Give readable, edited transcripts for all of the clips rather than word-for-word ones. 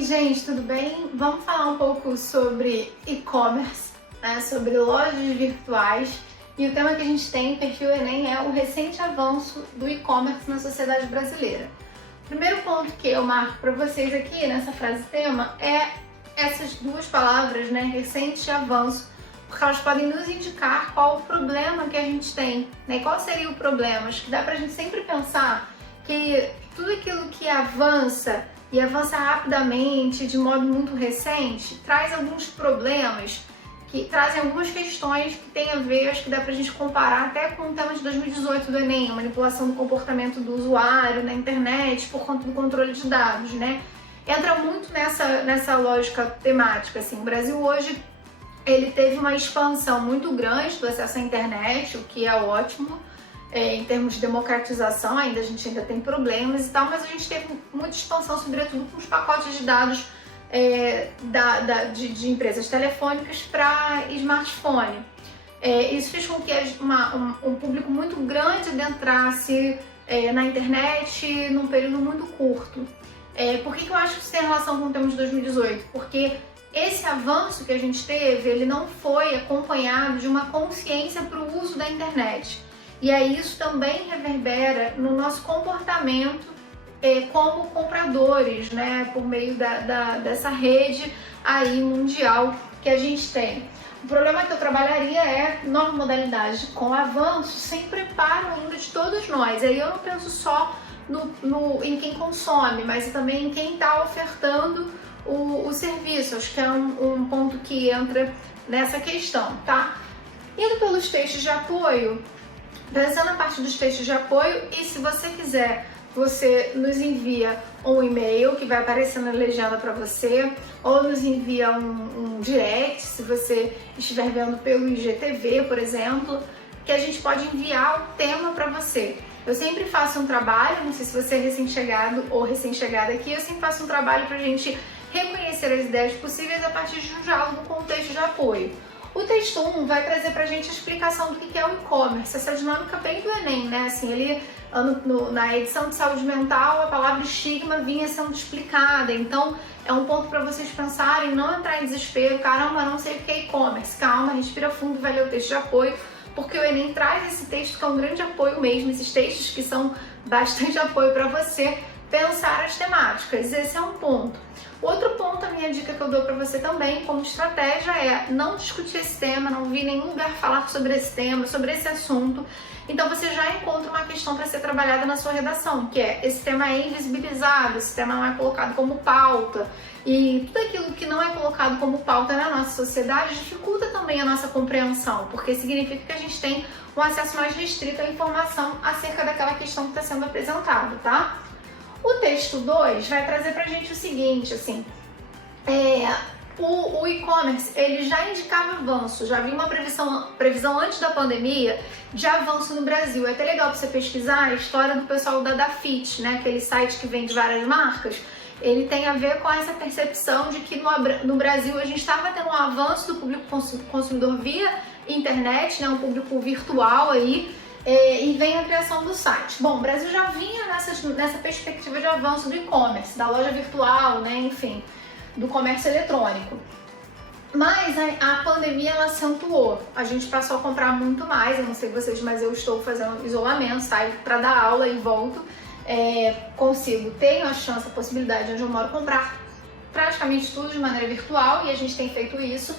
Oi, gente, tudo bem? Vamos falar um pouco sobre e-commerce, né? Sobre lojas virtuais. E o tema que a gente tem em Perfil Enem é o recente avanço do e-commerce na sociedade brasileira. O primeiro ponto que eu marco para vocês aqui nessa frase tema é essas duas palavras, né? Recente avanço, porque elas podem nos indicar qual o problema que a gente tem, né? Qual seria o problema? Acho que dá pra gente sempre pensar que tudo aquilo que avança e avança rapidamente, de modo muito recente, traz alguns problemas, que trazem algumas questões que tem a ver, acho que dá pra gente comparar até com o tema de 2018 do Enem, a manipulação do comportamento do usuário na internet por conta do controle de dados, né? Entra muito nessa lógica temática, assim. O Brasil hoje, ele teve uma expansão muito grande do acesso à internet, o que é ótimo. Em termos de democratização, a gente ainda tem problemas e tal, mas a gente teve muita expansão, sobretudo com os pacotes de dados de empresas telefônicas para smartphone. Isso fez com que um público muito grande adentrasse na internet num período muito curto. Por que eu acho que isso tem relação com o tema de 2018? Porque esse avanço que a gente teve, ele não foi acompanhado de uma consciência para o uso da internet. E aí isso também reverbera no nosso comportamento como compradores, né, por meio dessa rede aí mundial que a gente tem. O problema que eu trabalharia é nova modalidade com avanço sem preparo ainda de todos nós. Aí eu não penso só em quem consome, mas também em quem está ofertando o serviço. Acho que é um ponto que entra nessa questão, tá? Indo pelos textos de apoio, pensando na parte dos textos de apoio, e se você quiser, você nos envia um e-mail que vai aparecer na legenda para você, ou nos envia um direct, se você estiver vendo pelo IGTV, por exemplo, que a gente pode enviar o tema para você. Eu sempre faço um trabalho, não sei se você é recém-chegado ou recém-chegada aqui, eu sempre faço um trabalho para a gente reconhecer as ideias possíveis a partir de um diálogo com o texto de apoio. O texto 1 vai trazer pra gente a explicação do que é o e-commerce, essa dinâmica bem do Enem, né? Assim, ali na edição de saúde mental, a palavra estigma vinha sendo explicada, então é um ponto para vocês pensarem, não entrar em desespero, caramba, não sei o que é e-commerce, calma, respira fundo e vai ler o texto de apoio, porque o Enem traz esse texto que é um grande apoio mesmo, esses textos que são bastante apoio para você pensar as temáticas, esse é um ponto. Outro ponto, a minha dica que eu dou para você também, como estratégia, é não discutir esse tema, não vi nenhum lugar falar sobre esse tema, sobre esse assunto. Então você já encontra uma questão para ser trabalhada na sua redação, que é esse tema é invisibilizado, esse tema não é colocado como pauta. E tudo aquilo que não é colocado como pauta na nossa sociedade dificulta também a nossa compreensão, porque significa que a gente tem um acesso mais restrito à informação acerca daquela questão que está sendo apresentada, tá? O texto 2 vai trazer pra gente o seguinte, assim, o e-commerce, ele já indicava avanço, já havia uma previsão antes da pandemia de avanço no Brasil. É até legal pra você pesquisar a história do pessoal da Dafit, né, aquele site que vende várias marcas. Ele tem a ver com essa percepção de que no Brasil a gente estava tendo um avanço do público consumidor via internet, né, um público virtual aí, e vem a criação do site. Bom, o Brasil já vinha nessa perspectiva de avanço do e-commerce, da loja virtual, né, enfim, do comércio eletrônico. Mas a pandemia, ela acentuou. A gente passou a comprar muito mais, eu não sei vocês, mas eu estou fazendo isolamento, saio para dar aula e volto. Tenho a chance, a possibilidade onde eu moro, comprar praticamente tudo de maneira virtual, e a gente tem feito isso.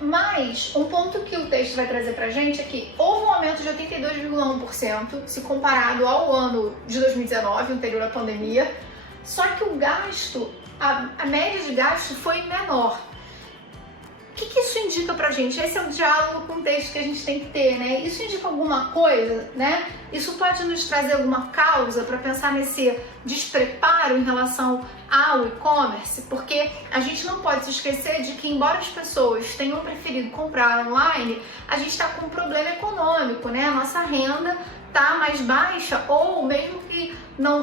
Mas um ponto que o texto vai trazer pra gente é que houve um aumento de 82,1% se comparado ao ano de 2019, anterior à pandemia, só que o gasto, a média de gasto foi menor. O que isso indica pra gente? Esse é o diálogo com o texto que a gente tem que ter, né? Isso indica alguma coisa, né? Isso pode nos trazer alguma causa para pensar nesse despreparo em relação ao e-commerce, porque a gente não pode se esquecer de que, embora as pessoas tenham preferido comprar online, a gente está com um problema econômico, né? A nossa renda está mais baixa, ou mesmo que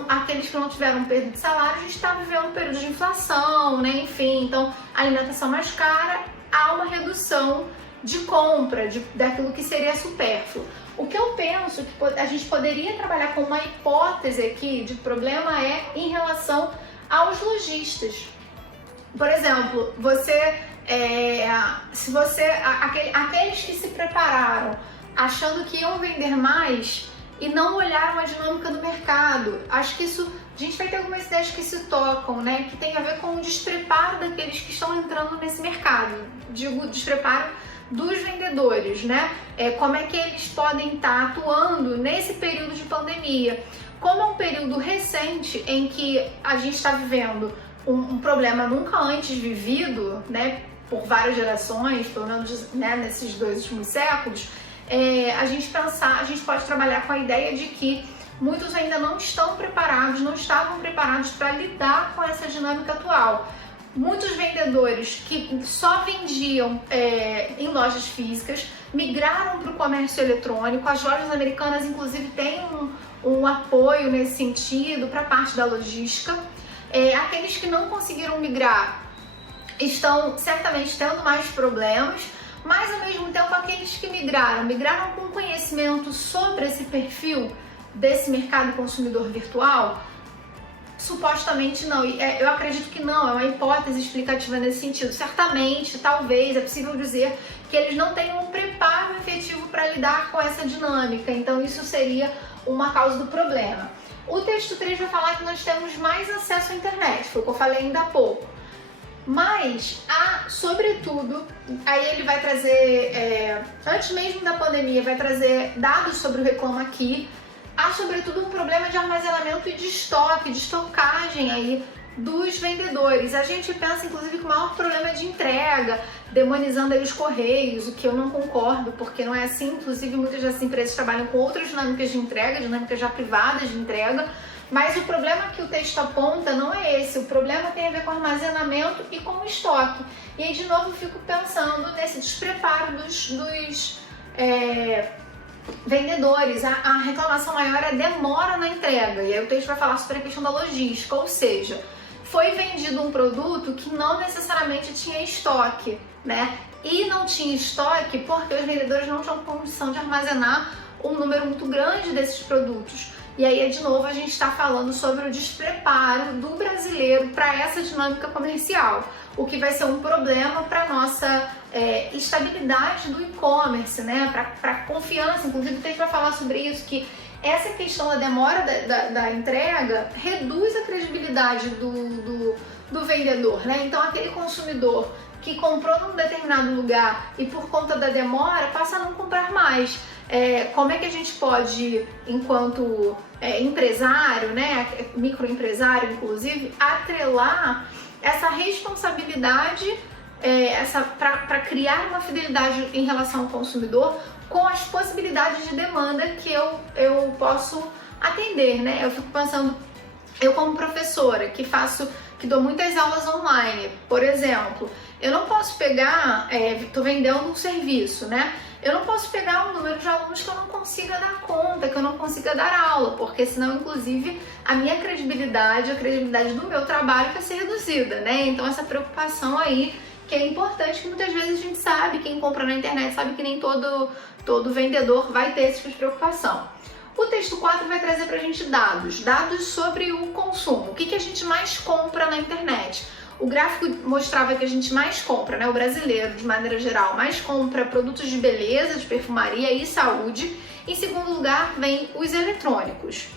aqueles que não tiveram perda de salário, a gente está vivendo um período de inflação, né? Enfim, então a alimentação mais cara, há uma redução de compra daquilo que seria supérfluo. O que eu penso que a gente poderia trabalhar com uma hipótese aqui de problema é em relação aos lojistas. Por exemplo, aqueles que se prepararam achando que iam vender mais e não olharam a dinâmica do mercado. Acho que isso, a gente vai ter algumas ideias que se tocam, né? Que tem a ver com o despreparo daqueles que estão entrando nesse mercado. Digo, despreparo dos vendedores, né? Como é que eles podem estar atuando nesse período de pandemia? Como é um período recente em que a gente está vivendo um problema nunca antes vivido, né? Por várias gerações, pelo menos, né, nesses 2 últimos séculos, a gente pode trabalhar com a ideia de que muitos ainda não estão preparados, não estavam preparados para lidar com essa dinâmica atual. Muitos vendedores que só vendiam em lojas físicas migraram para o comércio eletrônico. As lojas americanas, inclusive, têm um apoio nesse sentido para a parte da logística. Aqueles que não conseguiram migrar estão certamente tendo mais problemas, mas ao mesmo tempo aqueles que migraram com conhecimento sobre esse perfil desse mercado consumidor virtual. Supostamente não, eu acredito que não, é uma hipótese explicativa nesse sentido. Certamente, talvez, é possível dizer que eles não tenham um preparo efetivo para lidar com essa dinâmica, então isso seria uma causa do problema. O texto 3 vai falar que nós temos mais acesso à internet, foi o que eu falei ainda há pouco. Mas sobretudo, aí ele vai trazer, antes mesmo da pandemia, vai trazer dados sobre o Reclame Aqui. Há sobretudo um problema de armazenamento e de estoque, de estocagem aí dos vendedores. A gente pensa inclusive que o maior problema é de entrega, demonizando aí os correios, o que eu não concordo, porque não é assim. Inclusive muitas dessas empresas trabalham com outras dinâmicas de entrega, dinâmicas já privadas de entrega, mas o problema que o texto aponta não é esse. O problema tem a ver com armazenamento e com o estoque. E aí de novo eu fico pensando nesse despreparo dos vendedores. A reclamação maior é a demora na entrega, e aí o texto vai falar sobre a questão da logística, ou seja, foi vendido um produto que não necessariamente tinha estoque, né? E não tinha estoque porque os vendedores não tinham condição de armazenar um número muito grande desses produtos. E aí, de novo, a gente está falando sobre o despreparo do brasileiro para essa dinâmica comercial, o que vai ser um problema para a nossa estabilidade do e-commerce, né? Para confiança. Inclusive, o texto vai falar sobre isso, que essa questão da demora da entrega reduz a credibilidade do vendedor, né? Então, aquele consumidor que comprou num determinado lugar e por conta da demora passa a não comprar mais. Como é que a gente pode, enquanto empresário, né, microempresário inclusive, atrelar essa responsabilidade para criar uma fidelidade em relação ao consumidor com as possibilidades de demanda que eu posso atender, né? Eu fico pensando, eu como professora que dou muitas aulas online, por exemplo, eu não posso pegar, tô vendendo um serviço, né? Eu não posso pegar um número de alunos que eu não consiga dar conta, que eu não consiga dar aula, porque senão, inclusive, a minha credibilidade, a credibilidade do meu trabalho vai ser reduzida, né? Então, essa preocupação aí, que é importante, que muitas vezes a gente sabe, quem compra na internet sabe que nem todo vendedor vai ter esse tipo de preocupação. O texto 4 vai trazer pra gente dados sobre o consumo. O que a gente mais compra na internet? O gráfico mostrava que a gente mais compra, né, o brasileiro, de maneira geral, mais compra produtos de beleza, de perfumaria e saúde. Em segundo lugar, vem os eletrônicos.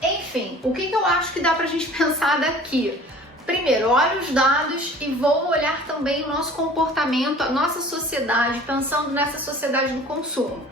Enfim, o que eu acho que dá pra gente pensar daqui? Primeiro, olho os dados e vou olhar também o nosso comportamento, a nossa sociedade, pensando nessa sociedade do consumo.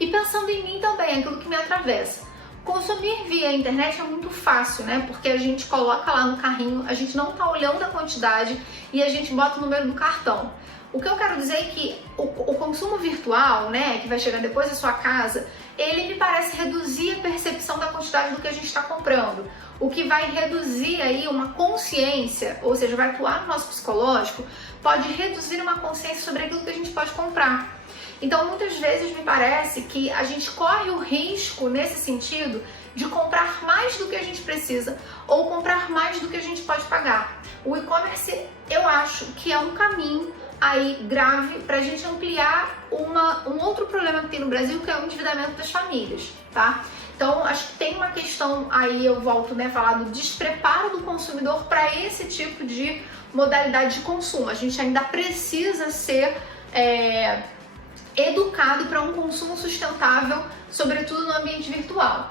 E pensando em mim também, aquilo que me atravessa. Consumir via internet é muito fácil, né? Porque a gente coloca lá no carrinho, a gente não tá olhando a quantidade e a gente bota o número do cartão. O que eu quero dizer é que o consumo virtual, né, que vai chegar depois da sua casa, ele me parece reduzir a percepção da quantidade do que a gente está comprando. O que vai reduzir aí uma consciência, ou seja, vai atuar no nosso psicológico, pode reduzir uma consciência sobre aquilo que a gente pode comprar. Então, muitas vezes me parece que a gente corre o risco, nesse sentido, de comprar mais do que a gente precisa ou comprar mais do que a gente pode pagar. O e-commerce, eu acho que é um caminho aí grave para a gente ampliar um outro problema que tem no Brasil, que é o endividamento das famílias, tá? Então, acho que tem uma questão aí, eu volto, né, a falar do despreparo do consumidor para esse tipo de modalidade de consumo. A gente ainda precisa ser educado para um consumo sustentável, sobretudo no ambiente virtual.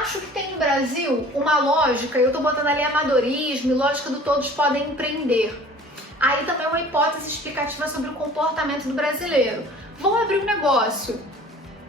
Acho que tem no Brasil uma lógica, eu estou botando ali amadorismo e lógica do todos podem empreender. Aí também é uma hipótese explicativa sobre o comportamento do brasileiro. Vou abrir um negócio.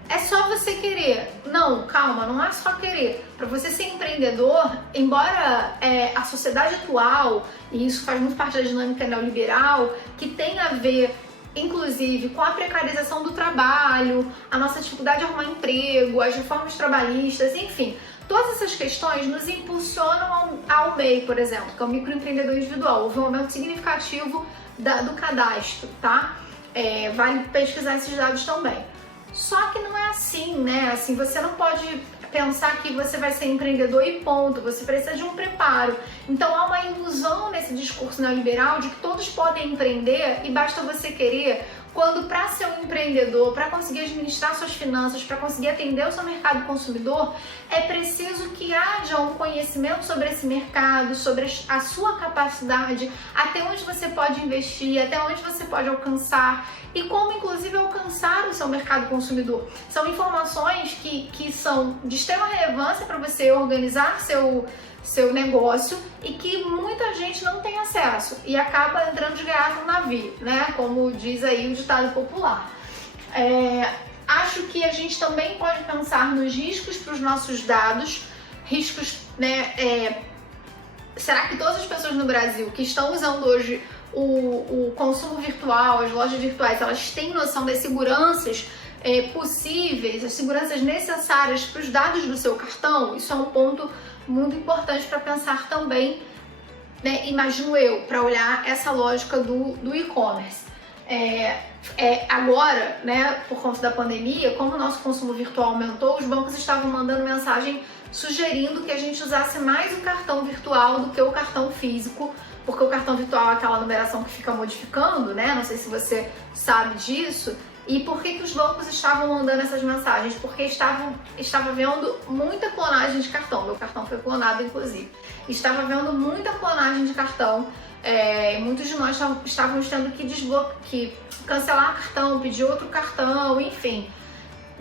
É só você querer. Não, calma, não é só querer. Para você ser empreendedor, embora a sociedade atual, e isso faz muito parte da dinâmica neoliberal, que tem a ver, inclusive, com a precarização do trabalho, a nossa dificuldade de arrumar emprego, as reformas trabalhistas, enfim, todas essas questões nos impulsionam ao MEI, por exemplo, que é o microempreendedor individual. Houve um aumento significativo do cadastro, tá? Vale pesquisar esses dados também. Só que não é assim, né? Assim, você não pode pensar que você vai ser empreendedor e ponto, você precisa de um preparo. Então há uma ilusão nesse discurso neoliberal de que todos podem empreender e basta você querer, quando para ser um empreendedor, para conseguir administrar suas finanças, para conseguir atender o seu mercado consumidor, é preciso que haja um conhecimento sobre esse mercado, sobre a sua capacidade, até onde você pode investir, até onde você pode alcançar e como inclusive alcançar o seu mercado consumidor. São informações que são de extrema relevância para você organizar seu negócio e que muita gente não tem acesso e acaba entrando de gaiato no navio, né? Como diz aí o ditado popular. Acho que a gente também pode pensar nos riscos para os nossos dados, riscos, né? Será que todas as pessoas no Brasil que estão usando hoje o consumo virtual, as lojas virtuais, elas têm noção das seguranças possíveis, as seguranças necessárias para os dados do seu cartão? Isso é um ponto muito importante para pensar também, né, imagino eu, para olhar essa lógica do e-commerce. Agora, né, por conta da pandemia, como o nosso consumo virtual aumentou, os bancos estavam mandando mensagem sugerindo que a gente usasse mais o cartão virtual do que o cartão físico, porque o cartão virtual é aquela numeração que fica modificando, né? Não sei se você sabe disso. E por que os bancos estavam mandando essas mensagens? Porque estava vendo muita clonagem de cartão. Meu cartão foi clonado, inclusive. Estava vendo muita clonagem de cartão. Muitos de nós estávamos tendo que cancelar cartão, pedir outro cartão, enfim.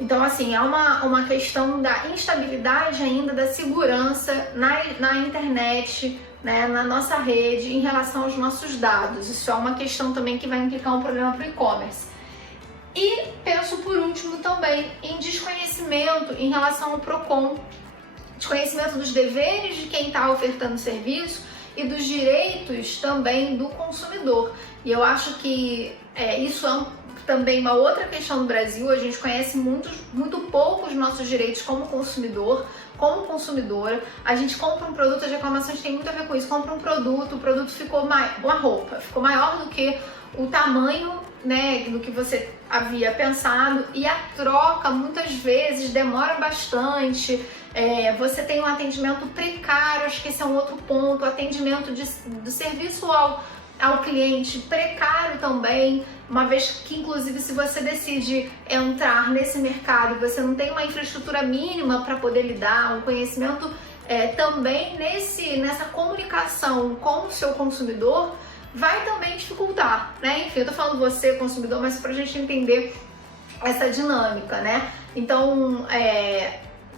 Então, assim, é uma questão da instabilidade ainda da segurança na internet, né, na nossa rede, em relação aos nossos dados. Isso é uma questão também que vai implicar um problema para o e-commerce. E penso, por último, também em desconhecimento em relação ao PROCON, desconhecimento dos deveres de quem está ofertando o serviço e dos direitos também do consumidor. E eu acho que isso é também uma outra questão no Brasil. A gente conhece muito pouco os nossos direitos como consumidor, como consumidora. A gente compra um produto, as reclamações têm muito a ver com isso. Compra um produto, o produto ficou uma roupa, ficou maior do que o tamanho, né, do que você havia pensado, e a troca muitas vezes demora bastante. Você tem um atendimento precário, acho que esse é um outro ponto, atendimento do serviço ao cliente precário também, uma vez que, inclusive, se você decide entrar nesse mercado, você não tem uma infraestrutura mínima para poder lidar, um conhecimento também nessa comunicação com o seu consumidor, vai também dificultar, né? Enfim, eu tô falando você, consumidor, mas pra gente entender essa dinâmica, né? Então,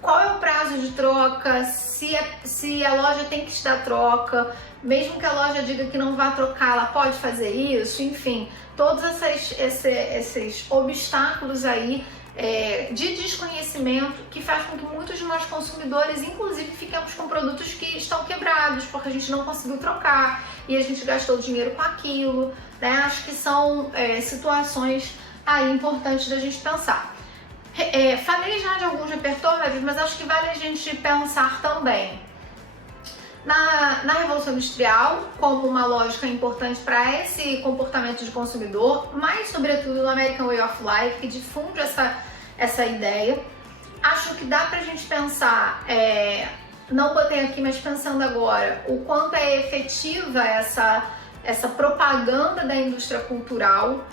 qual é o prazo de troca, se a loja tem que te dar troca, mesmo que a loja diga que não vai trocar, ela pode fazer isso, enfim, todos esses obstáculos aí de desconhecimento que faz com que muitos de nós consumidores, inclusive, fiquemos com produtos que estão quebrados, porque a gente não conseguiu trocar e a gente gastou dinheiro com aquilo, né? Acho que são situações aí importantes da gente pensar. Falei já de alguns repertórios, mas acho que vale a gente pensar também na Revolução Industrial como uma lógica importante para esse comportamento de consumidor, mas sobretudo no American Way of Life, que difunde essa ideia. Acho que dá pra gente pensar, não botei aqui, mas pensando agora, o quanto é efetiva essa propaganda da indústria cultural,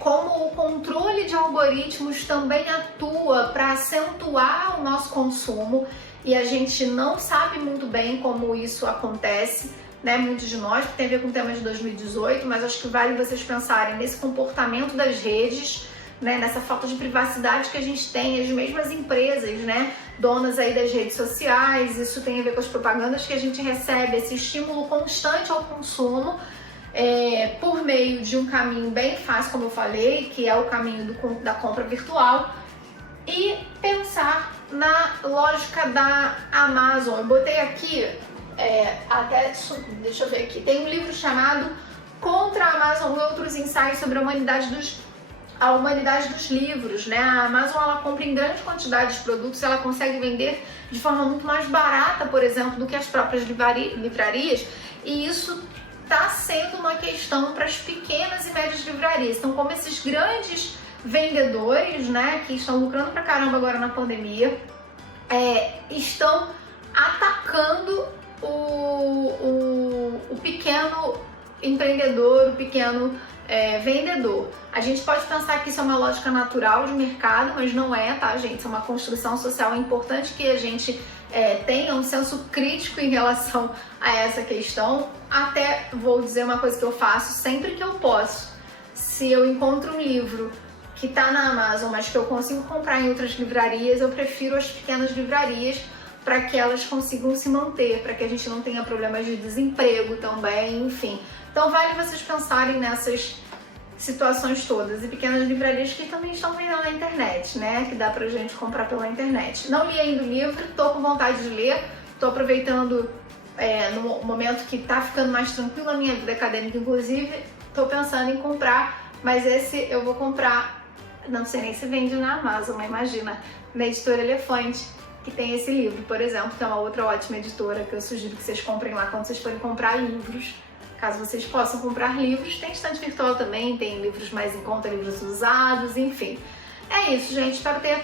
como o controle de algoritmos também atua para acentuar o nosso consumo e a gente não sabe muito bem como isso acontece, né? Muitos de nós, que tem a ver com o tema de 2018, mas acho que vale vocês pensarem nesse comportamento das redes, né? Nessa falta de privacidade que a gente tem, as mesmas empresas, né? Donas aí das redes sociais, isso tem a ver com as propagandas que a gente recebe, esse estímulo constante ao consumo, por meio de um caminho bem fácil, como eu falei, que é o caminho da compra virtual, e pensar na lógica da Amazon. Eu botei aqui, deixa eu ver aqui, tem um livro chamado Contra a Amazon e Outros Ensaios sobre a Humanidade dos Livros, né? A Amazon, ela compra em grande quantidade de produtos, ela consegue vender de forma muito mais barata, por exemplo, do que as próprias livrarias, e isso está sendo uma questão para as pequenas e médias livrarias. Então, como esses grandes vendedores, né, que estão lucrando pra caramba agora na pandemia, estão atacando o pequeno empreendedor, o pequeno vendedor. A gente pode pensar que isso é uma lógica natural de mercado, mas não é, tá, gente? Isso é uma construção social. É importante que a gente tenha um senso crítico em relação a essa questão. Até vou dizer uma coisa que eu faço sempre que eu posso. Se eu encontro um livro que está na Amazon, mas que eu consigo comprar em outras livrarias, eu prefiro as pequenas livrarias para que elas consigam se manter, para que a gente não tenha problemas de desemprego também, enfim. Então vale vocês pensarem nessas situações todas, e pequenas livrarias que também estão vendendo na internet, né? Que dá pra gente comprar pela internet. Não li ainda o livro, tô com vontade de ler, tô aproveitando no momento que tá ficando mais tranquila a minha vida acadêmica, inclusive, tô pensando em comprar, mas esse eu vou comprar, não sei nem se vende na Amazon, mas imagina, na Editora Elefante, que tem esse livro, por exemplo, que é uma outra ótima editora que eu sugiro que vocês comprem lá quando vocês forem comprar livros. Caso vocês possam comprar livros, tem estante virtual também, tem livros mais em conta, livros usados, enfim. É isso, gente, espero ter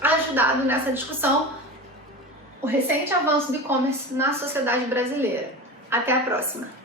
ajudado nessa discussão o recente avanço do e-commerce na sociedade brasileira. Até a próxima!